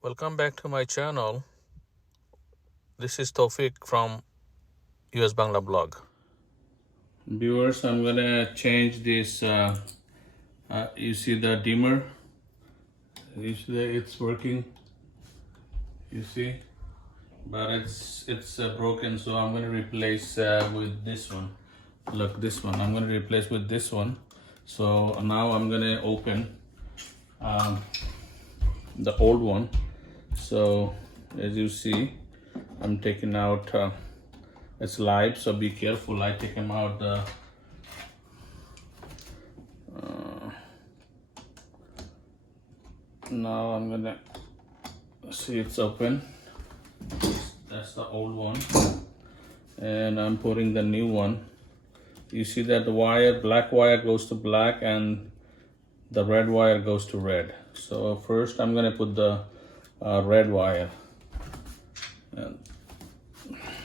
Welcome back to my channel. This is Tofik from US Bangla blog. Viewers, I'm gonna change this. You see the dimmer? You see that it's working. You see, but it's broken. So I'm gonna replace with this one. Look, this one. I'm gonna replace with this one. So now I'm gonna open um, the old one. So as you see, I'm taking out. It's live, so be careful. I take him out. Now I'm gonna see it's open. That's the old one, and I'm putting the new one. You see that the wire, black wire goes to black, and the red wire goes to red. So first, I'm gonna put the red wire, and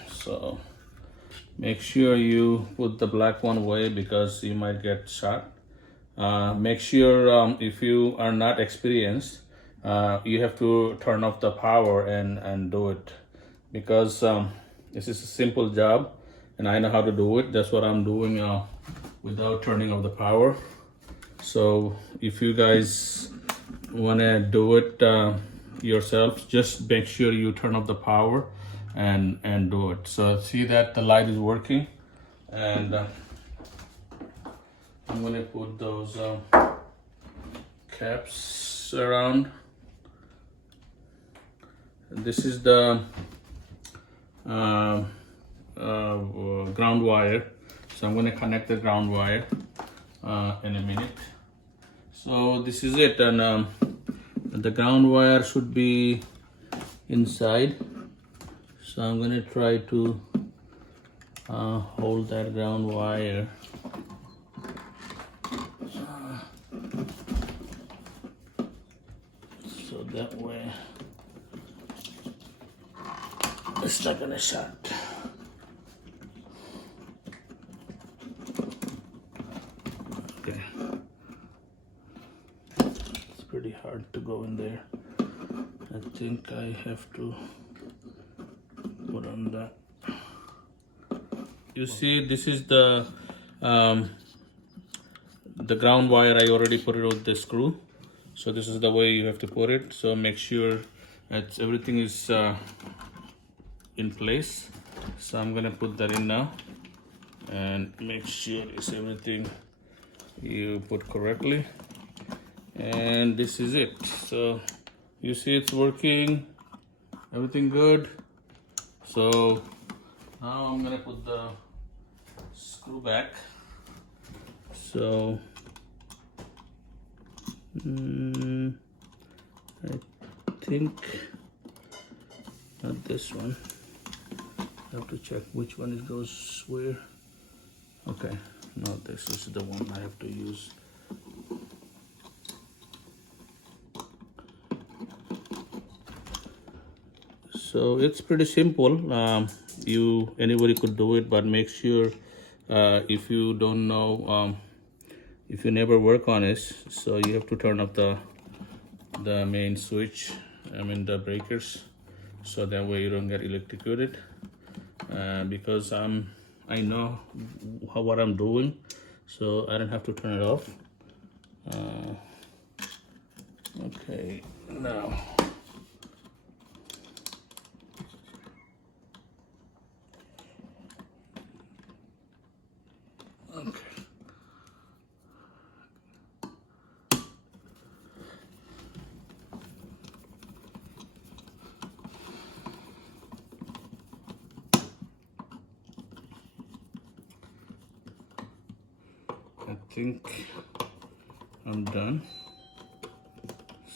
so make sure you put the black one away because you might get shot. Make sure if you are not experienced, you have to turn off the power and do it because this is a simple job and I know how to do it. That's what I'm doing without turning off the power. So if you guys want to do it yourself, just make sure you turn off the power and do it. So see that the light is working, and I'm gonna put those caps around. This is the ground wire, so I'm gonna connect the ground wire in a minute. So this is it, and the ground wire should be inside. So I'm gonna try to hold that ground wire. So that way it's not gonna shut. Okay. It's pretty hard to go in there. I think I have to put on that. You see, this is the ground wire. I already put it with the screw. So this is the way you have to put it. So make sure that everything is in place. So I'm gonna put that in now and make sure it's everything you put correctly. And this is it. So you see it's working, everything good. So now I'm gonna put the screw back. So I think not this one. I have to check which one it goes where. Okay, no, this is the one I have to use. So it's pretty simple. Anybody could do it, but make sure if you don't know, if you never work on it, so you have to turn off the main switch. I mean the breakers, so that way you don't get electrocuted. Because I know what I'm doing, so I don't have to turn it off. Okay, now. Okay. I think I'm done.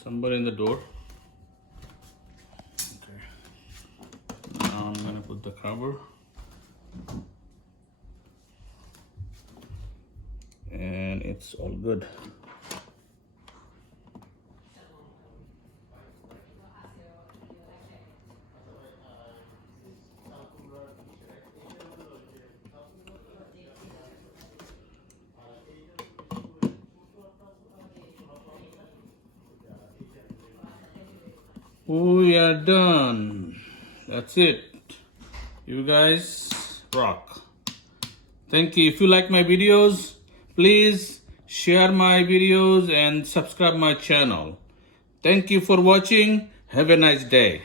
Somebody in the door. Okay. Now I'm gonna put the cover. And it's all good. We are done. That's it. You guys rock. Thank you. If you like my videos, please share my videos and subscribe my channel. Thank you for watching. Have a nice day.